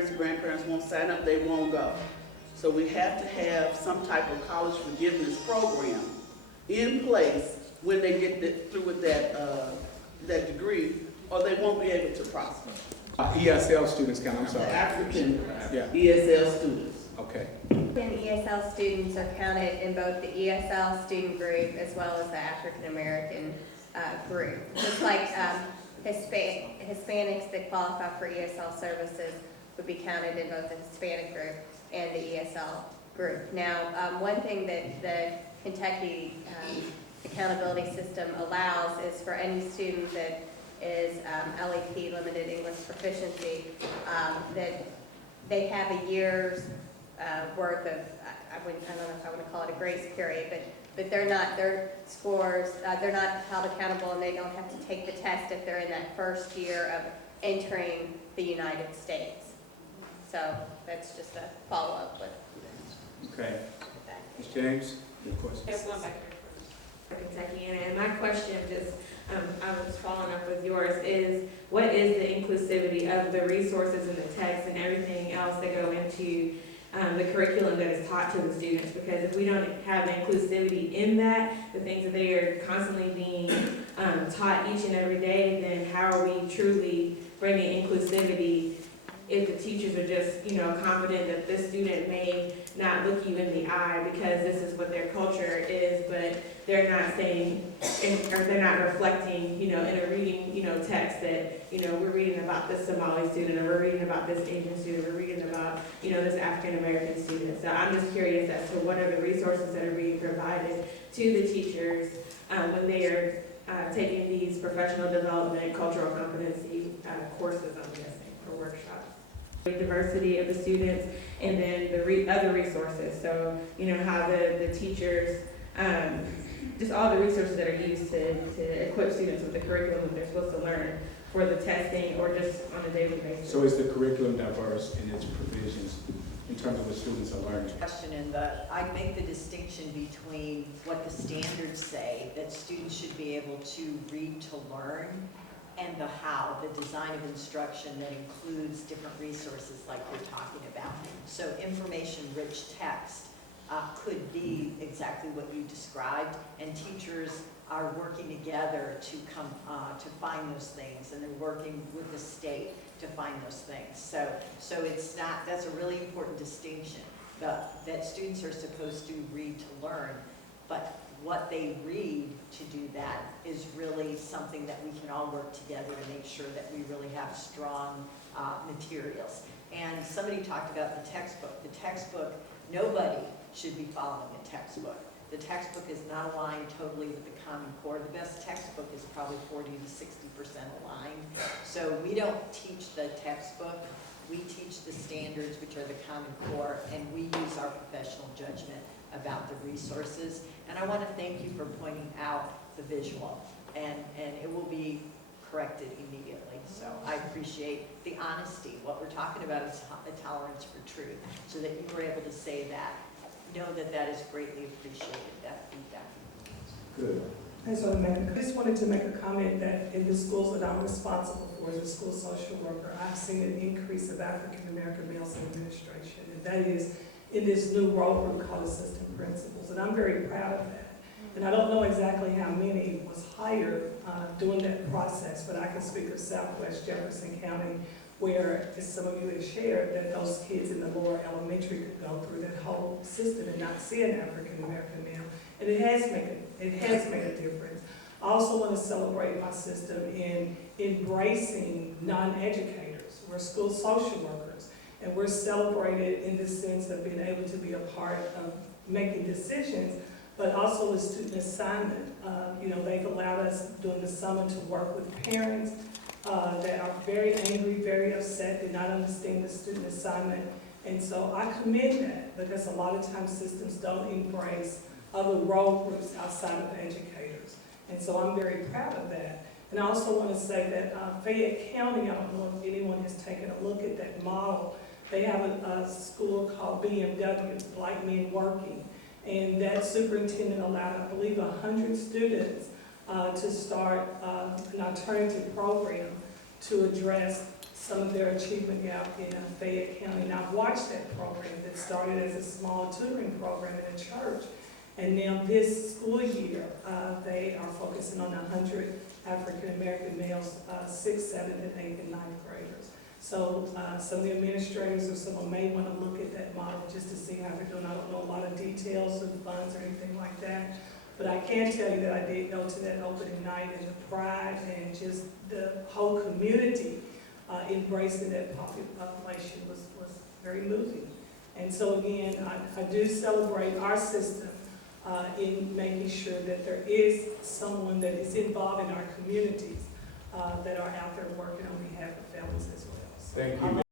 parents and grandparents won't sign up, they won't go. So we have to have some type of college forgiveness program in place when they get through with that degree, or they won't be able to prosper. ESL students count, I'm The sorry. African Yeah, ESL students. okay. African ESL students are counted in both the ESL student group as well as the African American group. Just like Hispanics that qualify for ESL services would be counted in both the Hispanic group and the ESL group. Now, one thing that the Kentucky accountability system allows is for any student that is LEP, limited English proficiency, that they have a year's worth of, I don't know if I want to call it a grace period, but they're not, their scores, they're not held accountable, and they don't have to take the test if they're in that first year of entering the United States. So that's just a follow-up with Okay. that. Ms. James, your question? There's one back here for Kentucky, and my question just, I was following up with yours, is what is the inclusivity of the resources and the text and everything else that go into the curriculum that is taught to the students? Because if we don't have inclusivity in that, the things that they are constantly being taught each and every day, then how are we truly bringing inclusivity if the teachers are just, confident that this student may not look you in the eye because this is what their culture is, but they're not saying, or they're not reflecting, in a reading, text that, we're reading about this Somali student, or we're reading about this Asian student, we're reading about, this African American student. So I'm just curious as to what are the resources that are being provided to the teachers when they are taking these professional development, cultural competency courses, I'm guessing, or workshops. The diversity of the students, and then the other resources. So, how the teachers, just all the resources that are used to equip students with the curriculum that they're supposed to learn for the testing or just on a daily basis. So is the curriculum diverse in its provisions in terms of what students are learning? Question in I make the distinction between what the standards say, that students should be able to read to learn, and the how, the design of instruction that includes different resources like you're talking about. So information-rich text could be exactly what you described, and teachers are working together to come to find those things, and they're working with the state to find those things. So it's not, that's a really important distinction, that students are supposed to read to learn, but what they read to do that is really something that we can all work together to make sure that we really have strong materials. And somebody talked about the textbook. The textbook, nobody should be following a textbook. The textbook is not aligned totally with the Common Core. The best textbook is probably 40 to 60% aligned. So we don't teach the textbook. We teach the standards, which are the Common Core, and we use our professional judgment about the resources. And I want to thank you for pointing out the visual, and it will be corrected immediately. So I appreciate the honesty. What we're talking about is a tolerance for truth, so that you were able to say that. Know that that is greatly appreciated, that feedback. Good. And so I just wanted to make a comment that in the schools that I'm responsible for as a school social worker, I've seen an increase of African American males in administration, and that is in this new role group called assistant principals, and I'm very proud of that. And I don't know exactly how many was hired during that process, but I can speak of Southwest Jefferson County, where, as some of you have shared, that those kids in the lower elementary could go through that whole system and not see an African American male, and it has made a difference. I also want to celebrate my system in embracing non-educators. We're school social workers, and we're celebrated in the sense of being able to be a part of making decisions, but also the student assignment. They've allowed us during the summer to work with parents that are very angry, very upset, did not understand the student assignment. And so I commend that, because a lot of times systems don't embrace other role groups outside of educators. And so I'm very proud of that. And I also want to say that Fayette County, I don't know if anyone has taken a look at that model. They have a school called BMW, Black Men Working. And that superintendent allowed, I believe, 100 students to start an alternative program to address some of their achievement gap in Fayette County. And I've watched that program that started as a small tutoring program in a church. And now this school year, they are focusing on 100 African-American males, 6th, 7th, and 8th, and 9th graders. So some of the administrators or someone may want to look at that model just to see how they're doing. I don't know a lot of details of the funds or anything like that. But I can tell you that I did go to that opening night, and the pride and just the whole community embracing that population was very moving. And so again, I do celebrate our system in making sure that there is someone that is involved in our communities that are out there working on behalf of families as well. So Thank you.